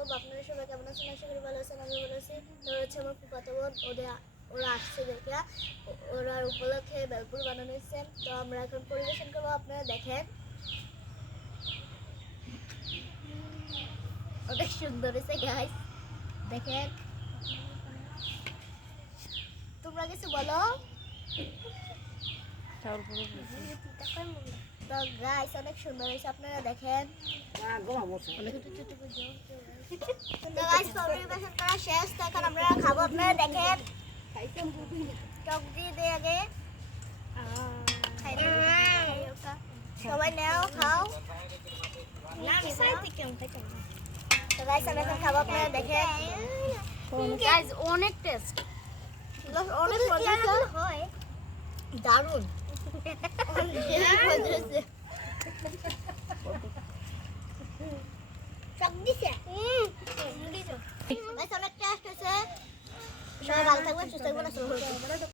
করবো। আপনারা সবাই কেমন আছেন? আশা করি ভালো আছেন, আমি ভালো আছি। তো হচ্ছে আমার ফুফাতো বোন, ওরা আসছে দেখে ওরা উপলক্ষে বেলপুর বানানো হয়েছে। তো আমরা এখন পরিবেশন করবো, আপনারা দেখেন। অনেক সুন্দর হয়েছে গাইস, দেখেন। তোমরা কিছু বলো। তো গাইস অনেক সুন্দর হয়েছে, আপনারা দেখেন। তো গাইস পরিবেশন করা শেষ, তো এখন আমরা খাবো, আপনারা দেখেন। টক দিয়ে দে আগে, সবাই নাও খাও। তো গাইস আমি এখন খাবো, আপনারা দেখেন। গাইস অনেক টেস্ট, অনেক মজা হয়, দারুণ। সব দিছে অনেক টেস্ট হয়েছে। সবাই ভালো থাকবেন, সুস্থ থাকবেন।